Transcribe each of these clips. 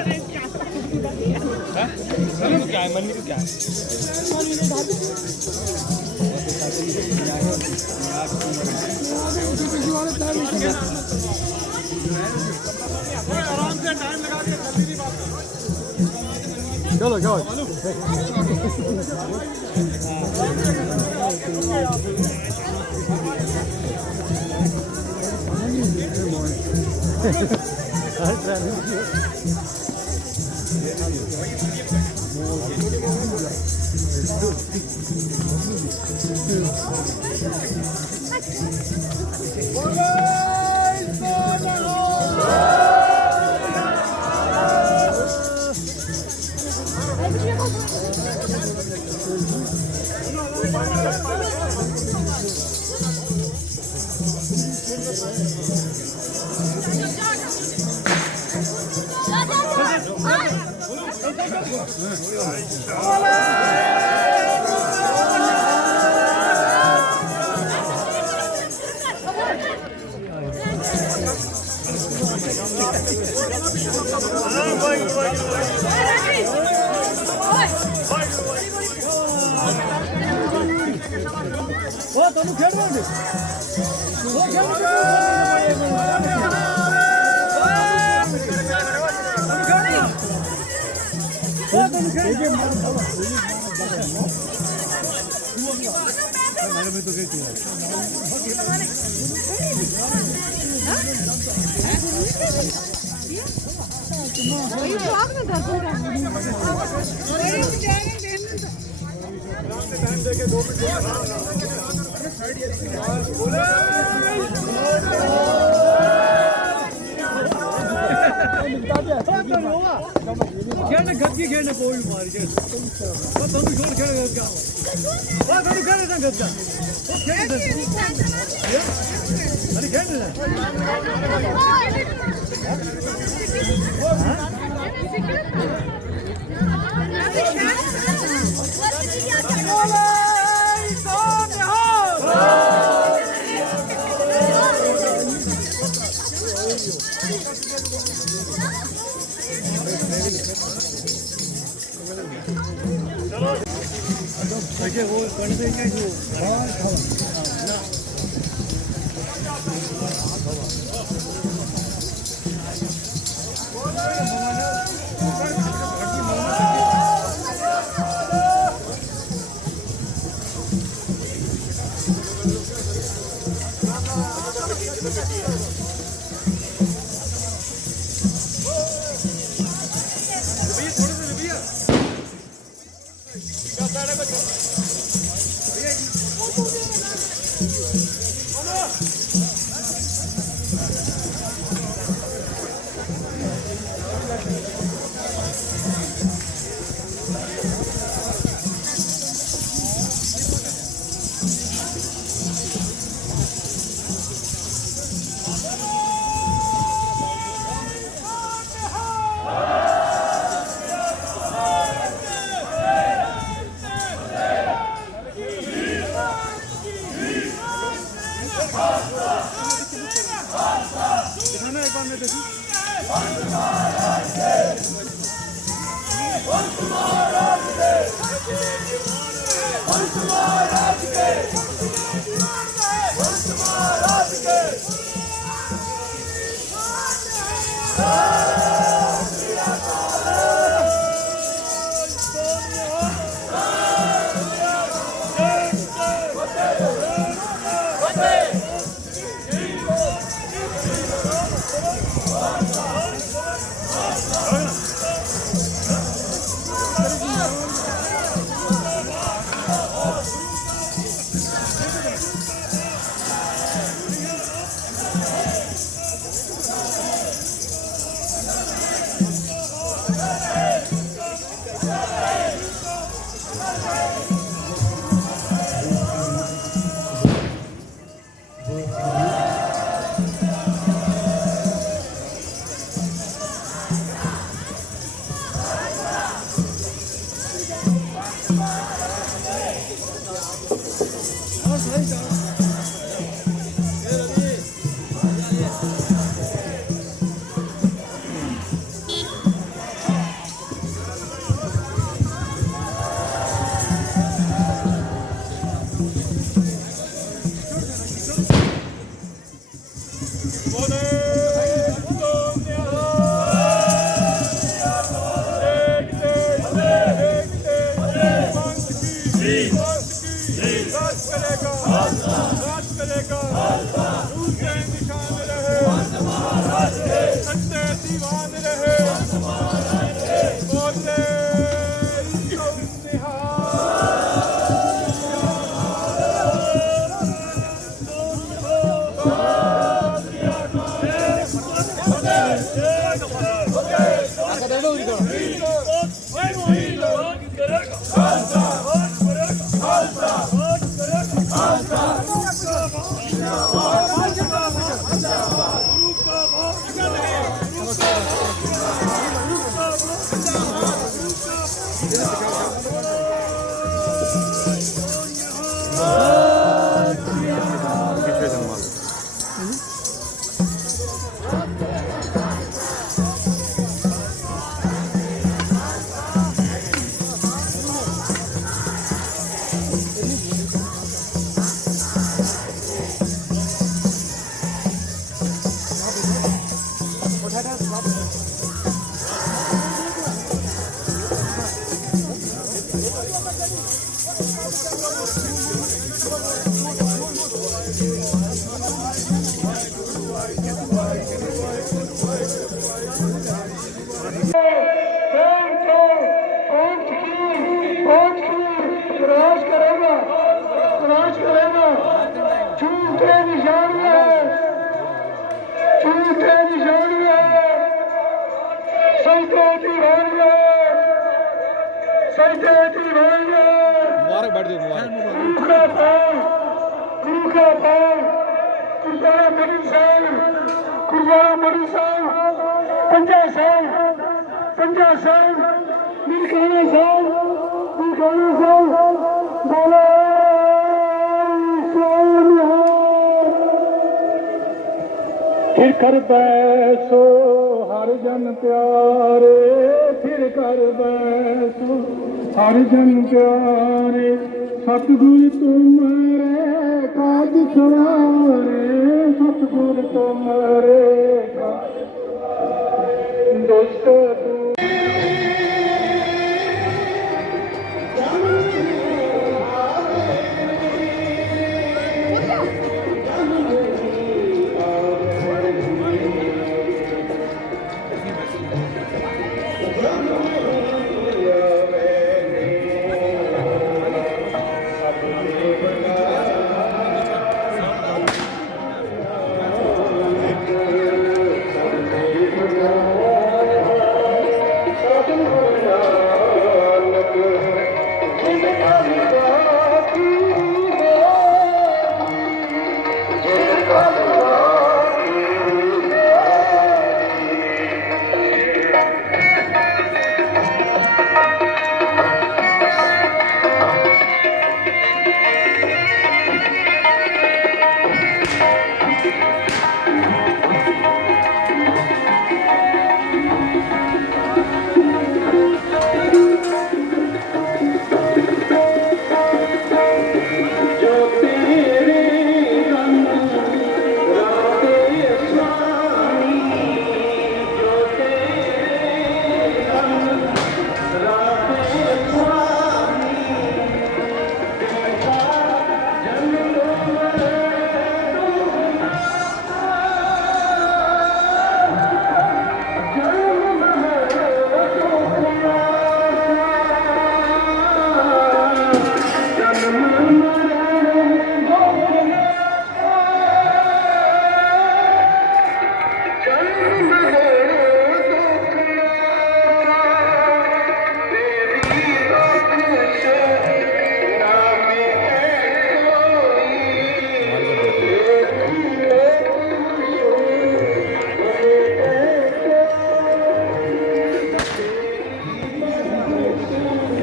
क्या है मनी को क्या है आराम से टाइम लगा के जल्दी नहीं बात चलो जाओ तुम खेल रहे खेलने गद्दी खेलने कोई मार के तुम छोड़ खेल गद्दा तुम खेल ना गद्दा अरे खेल ना देखिए वो कर देंगे जो मुबारक बैठ जाओ फिर कर बैसो हर जन प्यारे, फिर कर बैसो हर जन प्यारे, सतगुर तुम्हारे काज सवारे, सतगुर तुम्हारे दुष्ट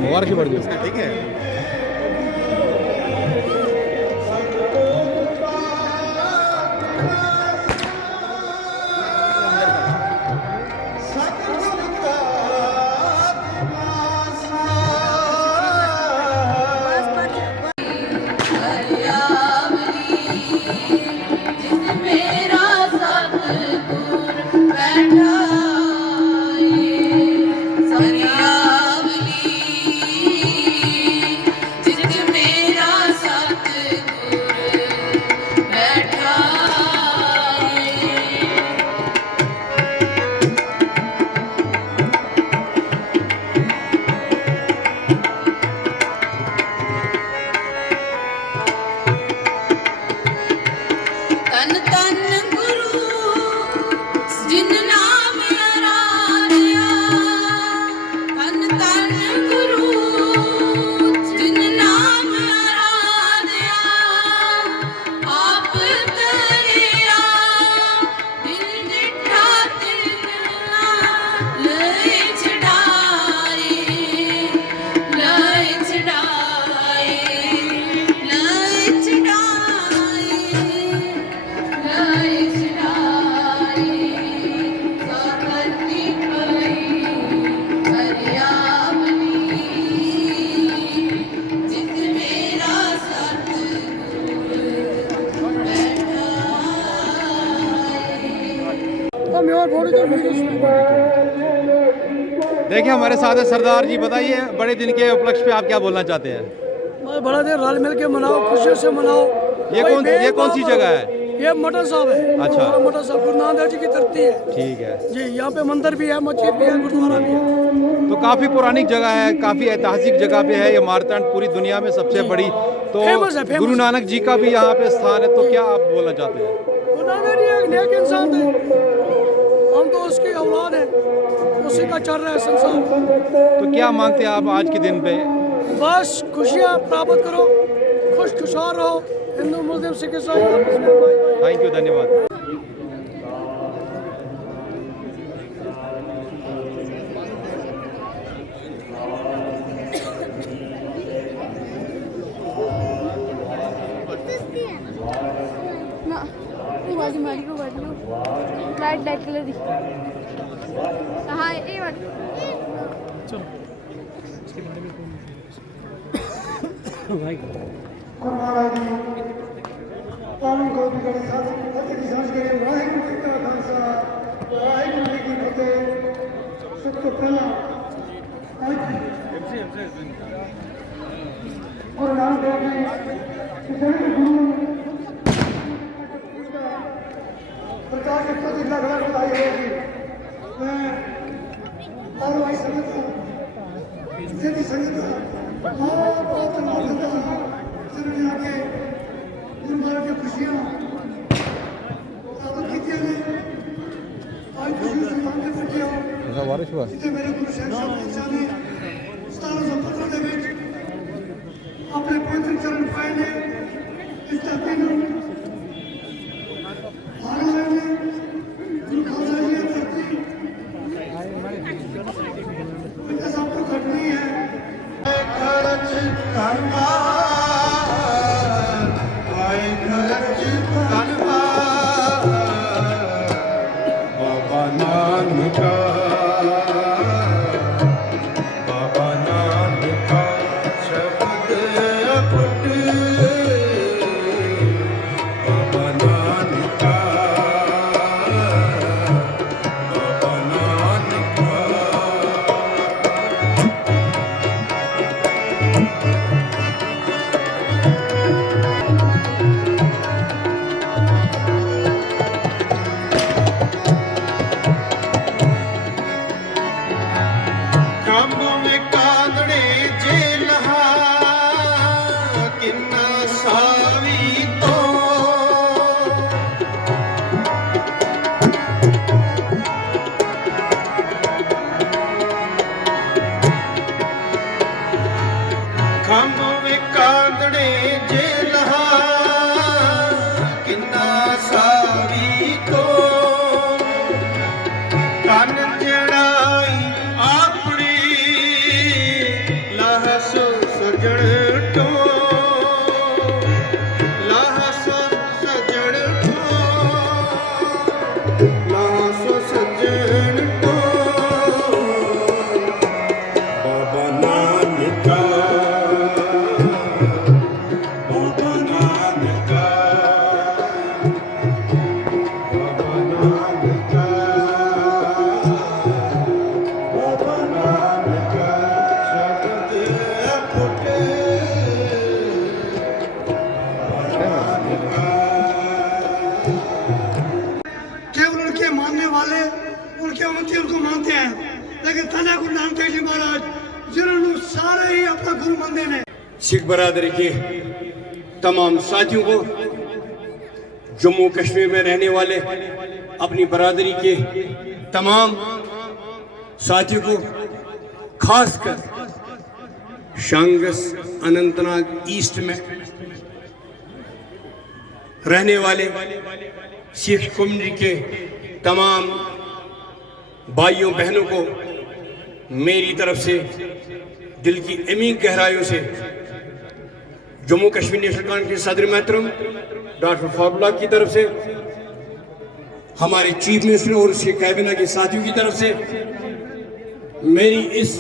मुबारक बढ़ जाओ ठीक है। देखिए हमारे साथ है सरदार जी। बताइए बड़े दिन के उपलक्ष्य पे आप क्या बोलना चाहते हैं? बड़ा दिन रल मिल के मनाओ, खुशियों से मनाओ। ये कौन सी जगह है? ये मटर साहब है। अच्छा। मटर साहब गुरु नानक देव जी की धरती है। ठीक है जी, यहाँ पे मंदिर भी है, मस्जिद भी है, गुरुद्वारा भी है। तो काफ़ी पुरानी जगह है, काफ़ी ऐतिहासिक जगह पे है ये मारतंड, पूरी दुनिया में सबसे बड़ी। तो फेमस है, फेमस। गुरु नानक जी का भी यहाँ पे स्थान है, तो क्या आप बोलना चाहते हैं? गुरु नानक जी एक नेक इंसान थे, हम तो उसकी औलाद हैं, उसी का चल रहा है संसार। तो क्या मांगते हैं आप आज के दिन पे? बस खुशियाँ प्राप्त करो, खुशहाल रहो, हिंदू मुस्लिम सिख ईसाई आपस में भाई भाई। थैंक यू, धन्यवाद। ना वो वाली मारी को लाइट कलर दी। हाँ ये वाली पावन को भी बड़े साथ फतेह की सांस करें। वाहिगुरु जी का खालसा, वाहिगुरु जी की फतेह। सब तो पहला गुरु नानक देव जी इतने गुरु प्रकाश के प्रति लाख लाख बधाई होगी। मैं और भाई संगत जितनी संगत बहुत धन्यवाद देता हूँ। सभी आके गुरुद्वारा की खुशियाँ प्राप्त की ने आज खुशियों से मांगे पड़ती हो जिसे मेरे गुरु साहब ने 1715 ਦੇ ਵਿੱਚ अपने पवित्र चरण पाए ने। इस धरती में आने वाले गुरु खालसा जी की धरती इनका सब कुछ घटनी है। बाबा नानका शब्द अपुट बाबा नानका बाबा नानका। कांबों में कांदड़े जेलहा किन्ना सावी तो कांबों में कांदड़े जेलहा किन्ना सावी तो कन जड़ाई अपनी लहसो सजण तो लहसो सजण तो लहसो सजण तो बाबा नानका बाबा नानका बाबा नानका बाबा नानका शब्द अपुट केवल उनके मानने वाले उनके उम्मती उनको मानते हैं, लेकिन तना गुरु नानक देव जी महाराज जिन्होंने सारे ही अपना गुरु मानते हैं। सिख बरादरी के तमाम साथियों को, जम्मू कश्मीर में रहने वाले अपनी बरादरी के तमाम साथियों को, खासकर शांगस अनंतनाग ईस्ट में रहने वाले सिख कम्युनिटी के तमाम भाइयों बहनों को मेरी तरफ से दिल की अमीर गहराइयों से जम्मू कश्मीर नेशनल कांग्रेस के सदर मोहतरम डॉक्टर फारुल्लाह की तरफ से, हमारे चीफ मिनिस्टर और उसके कैबिनेट के साथियों की तरफ से, मेरी इस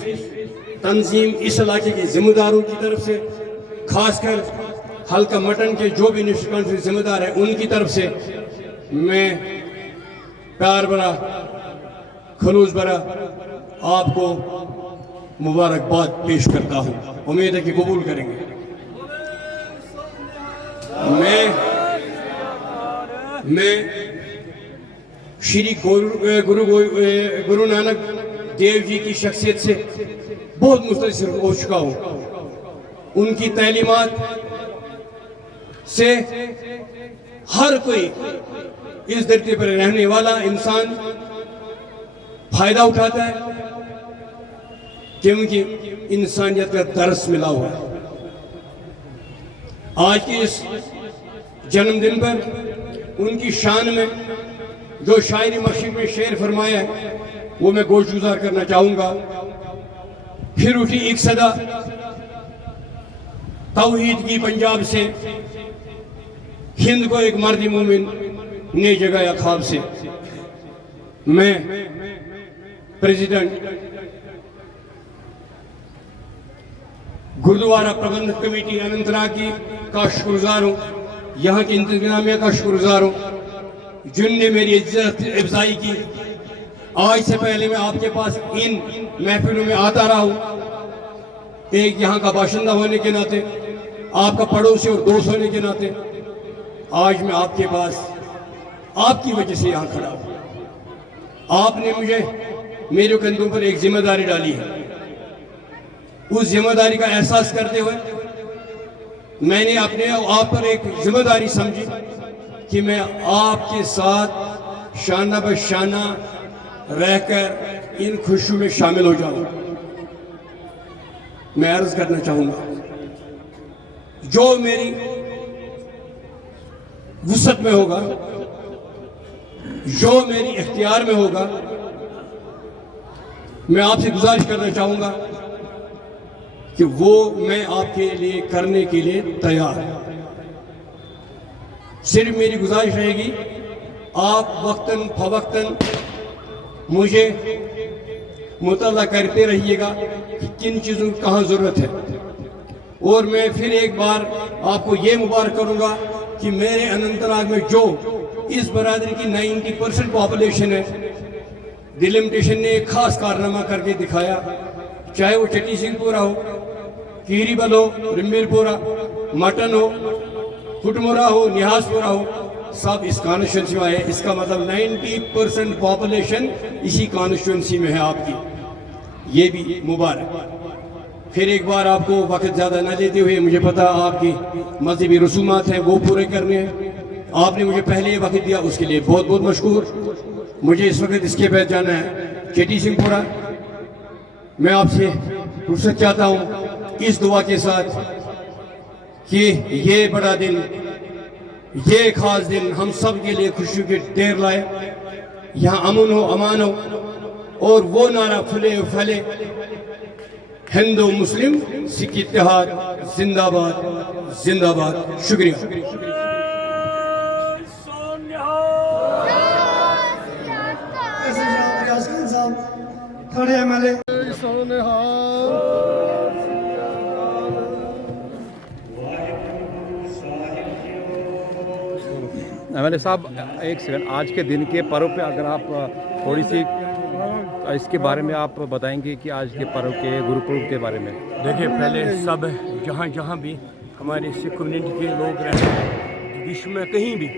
तंजीम इस इलाके के जिम्मेदारों की तरफ से, खासकर हल्का मटन के जो भी नेशनल कांग्रेस जिम्मेदार है उनकी तरफ से मैं प्यार भरा खलूस भरा आपको मुबारकबाद पेश करता हूँ। उम्मीद है कि कबूल करेंगे। मैं श्री गुरु नानक देव जी की शख्सियत से बहुत मुतासिर हो चुका हूँ। उनकी तालीमात से हर कोई इस धरती पर रहने वाला इंसान फायदा उठाता है, क्योंकि इंसानियत का दर्स मिला हुआ है। आज के इस जन्मदिन पर उनकी शान में जो शायरी मशहूर में शेर फरमाया है वो मैं गोशगुजार करना चाहूंगा। फिर उठी एक सदा तौहीद की पंजाब से, हिंद को एक मर्दी मोमिन ने जगाया ख्वाब से। मैं प्रेसिडेंट गुरुद्वारा प्रबंधक कमेटी अनंतनाग की का शुक्रगुजार हूँ, यहाँ की इंतजामिया का शुक्रगुजार हूँ जिनने मेरी इज्जत अफजाई की। आज से पहले मैं आपके पास इन महफिलों में आता रहा हूँ, एक यहाँ का बाशिंदा होने के नाते, आपका पड़ोसी और दोस्त होने के नाते। आज मैं आपके पास आपकी वजह से यहाँ खड़ा हूँ। आपने मुझे मेरे कंधों पर एक जिम्मेदारी डाली है। उस जिम्मेदारी का एहसास करते हुए मैंने अपने आप पर एक जिम्मेदारी समझी कि मैं आपके साथ शाना बशाना रहकर इन खुशियों में शामिल हो जाऊं। मैं अर्ज करना चाहूंगा, जो मेरी वुसअत में होगा, जो मेरी इख्तियार में होगा, मैं आपसे गुजारिश करना चाहूंगा कि वो मैं आपके लिए करने के लिए तैयार हूं। सिर्फ मेरी गुजारिश रहेगी, आप वक्तन फवक्तन मुझे मुतल्ला करते रहिएगा कि किन चीज़ों की कहाँ ज़रूरत है। और मैं फिर एक बार आपको ये मुबारक करूँगा कि मेरे अनंतनाग में जो इस बरादरी की 90% पॉपुलेशन है, डिलिमिटेशन ने एक खास कारनामा करके दिखाया, चाहे वो चट्टी सिंहपुरा हो, कीरीबल हो, रिम्बिलपुरा, मटन हो, फुटमुरा हो, निहासपुरा हो, सब इस कॉन्स्टिट्यूंसी में है। इसका मतलब 90% पॉपुलेशन इसी कॉन्स्टिट्यूंसी में है आपकी। ये भी मुबारक। फिर एक बार आपको वक्त ज़्यादा न लेते हुए, मुझे पता आपकी मजहबी रसूमात हैं वो पूरे करने हैं, आपने मुझे पहले ये वक्त दिया, उसके लिए बहुत बहुत मशकूर। मुझे इस वक्त इसके बाद जाना है चट्टी सिंहपुरा। मैं आपसे रुखसत चाहता हूँ इस दुआ के साथ कि ये बड़ा दिन, ये खास दिन हम सब के लिए खुशियों के ढेर लाए, यहाँ अमन हो, अमान हो, और वो नारा फुले फैले, हिंदू मुस्लिम सिख इत्तेहाद जिंदाबाद जिंदाबाद। शुक्रिया। खड़े एमएलए एमएलए साहब, एक सेकंड, आज के दिन के पर्व पे अगर आप थोड़ी सी इसके बारे में आप बताएंगे कि आज के पर्व के गुरुपुरब के बारे में। देखिए, पहले सब जहाँ भी हमारे सिख कम्युनिटी के लोग रहते हैं विश्व में कहीं भी,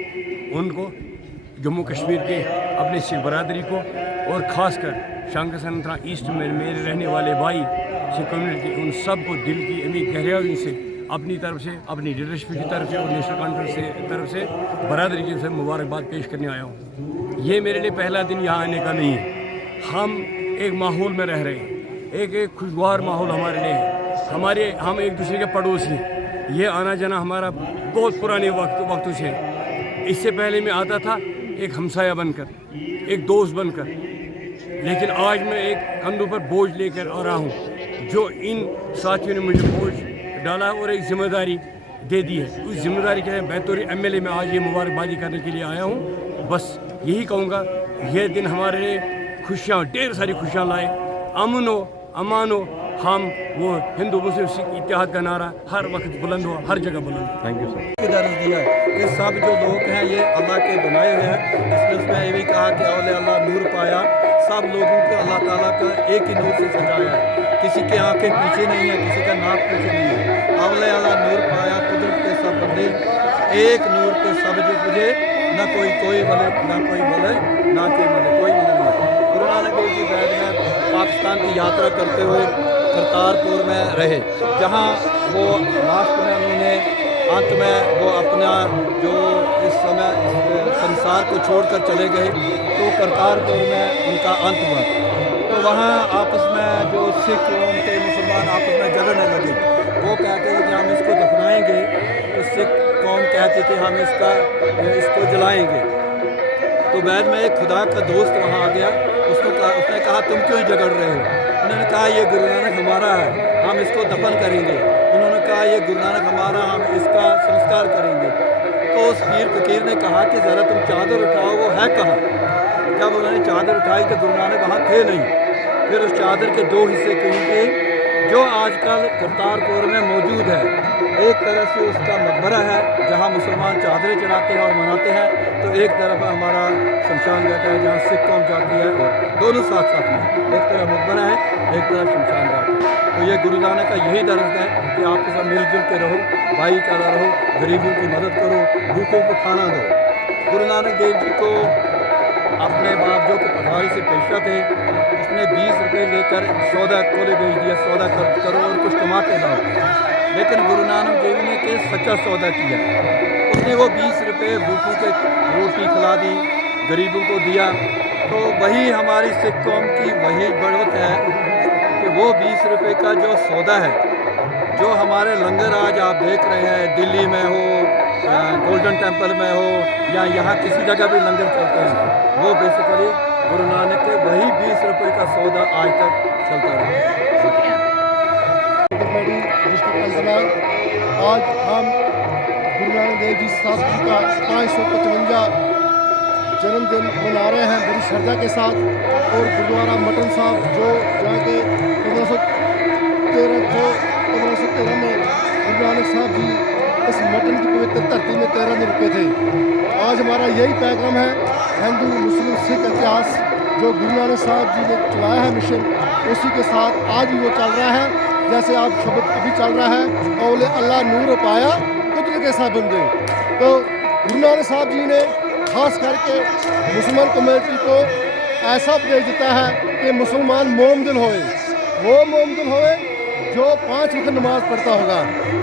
उनको जम्मू कश्मीर के अपने सिख बरादरी को और ख़ासकर शंकर अनंतनाग ईस्ट में मेरे रहने वाले भाई सिख कम्युनिटी, उन सब को दिल की अमीर गहराइयों से अपनी तरफ से, अपनी लीडरशिप की तरफ से और नेशनल कॉन्फ्रेंस से तरफ से बरादरी की से मुबारकबाद पेश करने आया हूँ। ये मेरे लिए पहला दिन यहाँ आने का नहीं है। हम एक माहौल में रह रहे हैं, एक खुशगवार माहौल हमारे लिए है। हम एक दूसरे के पड़ोसी हैं। ये आना जाना हमारा बहुत पुराने वक्तों से। इससे पहले मैं आता था एक हमसाया बनकर, एक दोस्त बनकर, लेकिन आज मैं एक कंधों पर बोझ लेकर आ रहा हूँ, जो इन साथियों ने मुझे बोझ डाला और एक जिम्मेदारी दे दी है। उस जिम्मेदारी के बेहतरी एमएलए में आज ये मुबारकबादी करने के लिए आया हूँ। बस यही कहूँगा, यह दिन हमारे लिए खुशियाँ, ढेर सारी खुशियाँ लाए, अमन हो, अमान हो, हम वो हिंदू मुस्लिम सिख इत्तेहाद का नारा हर वक्त बुलंद हो, हर जगह बुलंद हो। Thank you sir. दर्ज दिया है कि सब जो लोग हैं ये अल्लाह के बनाए हुए हैं। इसमें उसमें ये भी कहा कि औले अल्लाह नूर पाया, सब लोगों को अल्लाह ताला का एक ही नूर से सजाया है। किसी की आंखें पीछे नहीं है, किसी का नाक पीछे नहीं है। अवले अला नूर पाया कुदरत के सब बंदे, एक नूर के सब जो तुझे, ना कोई भले ना कोई भले ना कोई भले, कोई भले नहीं। गुरु नानक देव जी बैठ में पाकिस्तान की यात्रा करते हुए करतारपुर में रहे, जहाँ वो लास्ट में उन्होंने अंत में वो अपना जो इस समय संसार को छोड़कर चले गए, तो करतारपुर में उनका अंत हुआ। तो वहाँ आपस में जो सिख कौम के मुसलमान आपस में झगड़ने लगे। वो कहते थे कि हम इसको दफनाएंगे, तो सिख कौम कहती थी हम इसको जलाएंगे। तो बाद में एक खुदा का दोस्त वहाँ आ गया, उसने कहा तुम क्यों झगड़ रहे हो? उन्होंने कहा ये गुरु नानक हमारा है, हम इसको दफन करेंगे। उन्होंने कहा ये गुरु नानक हमारा, हम इसका संस्कार करेंगे। तो उस पीर फकीर ने कहा कि ज़रा तुम चादर उठाओ, वो है कहाँ? जब उन्होंने चादर उठाई तो गुरु नानक वहाँ थे नहीं। फिर उस चादर के दो हिस्से किए जो आजकल करतारपुर में मौजूद है। एक तरफ से उसका मकबरा है जहाँ मुसलमान चादरें चढ़ाते हैं और मनाते हैं, तो एक तरफ हमारा शमशान घाट है जहाँ सिख कौम जाती है, और दोनों साथ साथ में, एक तरफ मकबरा है, एक तरफ शमशान घाट है। तो ये गुरु नानक का यही दर्ज है कि आप सब मिलजुल के रहो, भाईचारा रहो, गरीबों की मदद करो, भूखों को खाना दो। गुरु नानक देव जी को अपने बाप जो कि पठारी से पेशा थे, उसने 20 रुपये लेकर सौदा कोले भेज दिया, सौदा करो और कुछ कमा के लाओ। लेकिन गुरु नानक देव ने के सच्चा सौदा किया, उसने वो 20 रुपये भूखों के रोटी खिला दी, गरीबों को दिया। तो वही हमारी सिख कौम की वही बढ़त है कि वो 20 रुपये का जो सौदा है, जो हमारे लंगर आज आप देख रहे हैं, दिल्ली में हो, गोल्डन टेम्पल में हो, या यहाँ किसी जगह भी लंगर चलते हैं, वो बेसिकली गुरु नानक के वही 20 रुपये का सौदा आज तक चलता रहा। आज हम गुरु नानक देव जी साहब जी का 555 जन्मदिन मना रहे हैं बड़ी श्रद्धा के साथ। और गुरुद्वारा मटन साहब जो जहाँ के 1513 में गुरु नानक साहब जी इस मटन की पवित्र धरती में 13 दिन रुके थे। आज हमारा यही पैगाम है, हिंदू मुस्लिम सिख इतिहास जो गुरु नानक साहब जी ने चलाया है मिशन, उसी के साथ आज भी वो चल रहा है। जैसे आप शब्द अभी चल रहा है, औले अल्लाह नूर पाया कुदरत के साथ बंदे। तो गुरु नानक साहब जी ने खास करके मुसलमान कम्युनिटी को ऐसा उपदेश देता है कि मुसलमान मोमदिल होए, वो मोमदिल होए जो 5 वक्त नमाज पढ़ता होगा।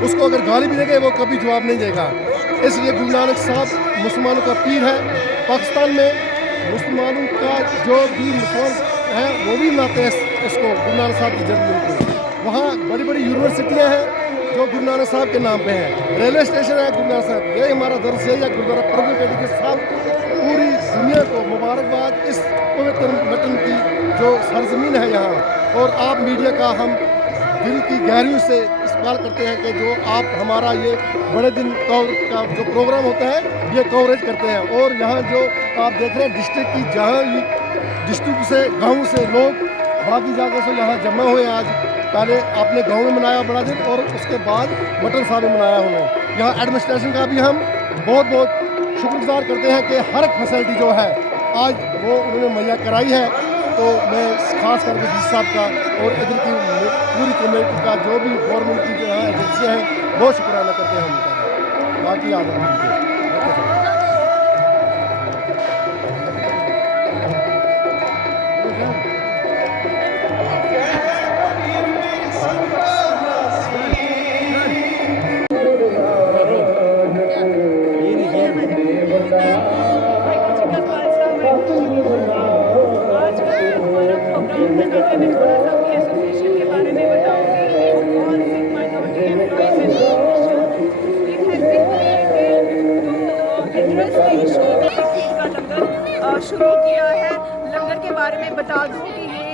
उसको अगर गाली भी देंगे वो कभी जवाब नहीं देगा। इसलिए गुरु नानक साहब मुसलमानों का पीर है। पाकिस्तान में मुसलमानों का जो भी मुसलमान है वो भी मनाते हैं इसको, गुरु नानक साहब की जन्मदिन को। वहाँ बड़ी बड़ी यूनिवर्सिटियाँ हैं जो गुरु नानक साहब के नाम पे हैं, रेलवे स्टेशन है गुरु नानक साहब। यही हमारा दर्श है या गुरुद्वारा प्रभु के साथ पूरी दुनिया को मुबारकबाद इस पवित्र मटन की जो सरजमीन है यहाँ। और आप मीडिया का हम दिल की गहराइयों से इस्तेमाल करते हैं कि जो आप हमारा ये बड़े दिन का जो प्रोग्राम होता है ये कवरेज करते हैं। और यहाँ जो आप देख रहे हैं डिस्ट्रिक्ट की, जहाँ डिस्ट्रिक्ट से गाँव से लोग बाकी जगह से यहाँ जमा हुए हैं। आज पहले आपने गाँव में मनाया बड़ा दिन और उसके बाद मटन साहब में मनाया उन्होंने। यहाँ एडमिनिस्ट्रेशन का भी हम बहुत बहुत शुक्रगुजार करते हैं कि हर एक फैसिलिटी जो है आज वो उन्होंने मुहैया कराई है। तो मैं खास करके डी साहब का और इधर की पूरी कमेटी का जो भी गवर्नमेंट की जो है एजेंसियाँ हैं बहुत शुक्राना करते हैं उनका। बाकी आदर शुरू किया है। लंगर के बारे में बता दूं कि ये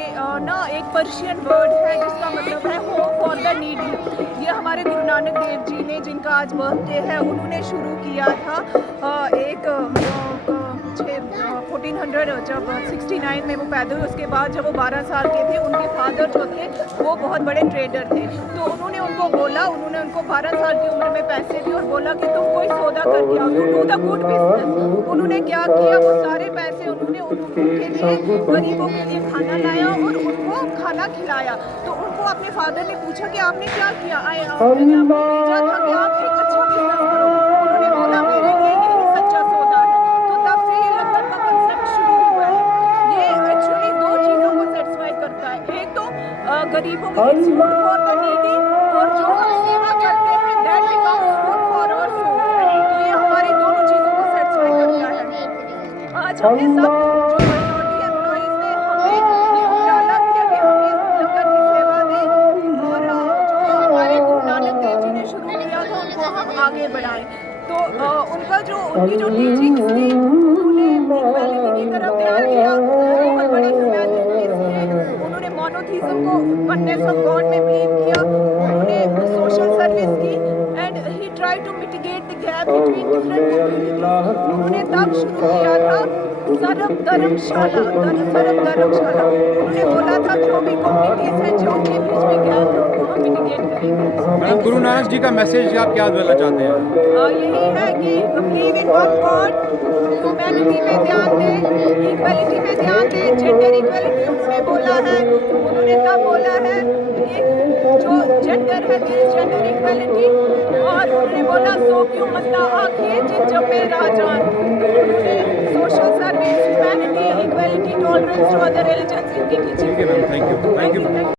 ना एक पर्शियन वर्ड है जिसका मतलब है होम फॉर द नीडी। ये हमारे गुरु नानक देव जी ने, जिनका आज बर्थडे है, उन्होंने शुरू किया था एक 1400 जब 69 में वो पैदा हुए, उसके बाद जब वो 12 साल के थे, उनके फादर जो थे वो बहुत बड़े ट्रेडर थे। तो उन्होंने उनको 12 साल की उम्र में पैसे दिए और बोला कि तुम कोई सौदा करके आओ, you do the good business. उन्होंने क्या किया, वो सारे पैसे उन्होंने उनके लिए, गरीबों के लिए खाना लाया और उनको खाना खिलाया। तो उनको अपने फादर ने पूछा कि आपने क्या किया, आपने भेजा था कि आप एक अच्छा बिजनेस करो। उन्होंने बोला मेरे लिए यही सच्चा सौदा है। तो तब से ये लंगर का कंसेप्ट शुरू हुआ है। ये एक्चुअली दो चीज़ों को सेटिस्फाई करता है, एक तो गरीबों के लिए फूड फॉर द नीडी, और जो हम सेवा करते हैं that becomes food for our soul. तो ये हमारी दोनों चीज़ों को सेटिस्फाई करता है। आज हमने सब जो माइनॉरिटी एम्प्लॉइज ने हमें ये उपराला किया कि हम इस लंगर की सेवा दें, और जो हमारे गुरु नानक देव जी ने शुरू किया था उनको हम आगे बढ़ाएं। तो उनकी जो टीचिंग्स थी, उन्होंने इक्वालिटी की तरफ ध्यान दिया, बहुत बड़े ह्यूमैनिटीज थे। उन्होंने मोनोथीज्म को, वननेस ऑफ गॉड में बिलीव किया। उन्होंने सोशल सर्विस की and he try to mitigate the gap between different communities. उन्होंने तब शुरू किया था सर्व धर्मशाला। उन्होंने बोला था जो भी कम्युनिटीज हैं जो उनके बीच में गैप है उनको हम मिटिगेट करेंगे। मैडम, गुरु नानक जी का मैसेज आप क्या देना चाहते हैं? यही है कि believe in one God, humanity में ध्यान दें, इक्वालिटी में ध्यान दें, जेंडर इक्वालिटी उन्होंने बोला है। उन्होंने तब बोला है कि जो जेंडर है जेंडर इक्वालिटी, और उन्होंने बोला सो क्यों मसला आखिए जिन जब में राजान। तो उन्होंने social service, humanity, equality, tolerance to other religions इनकी टीचिंग। ठीक है मैम, थैंक यू।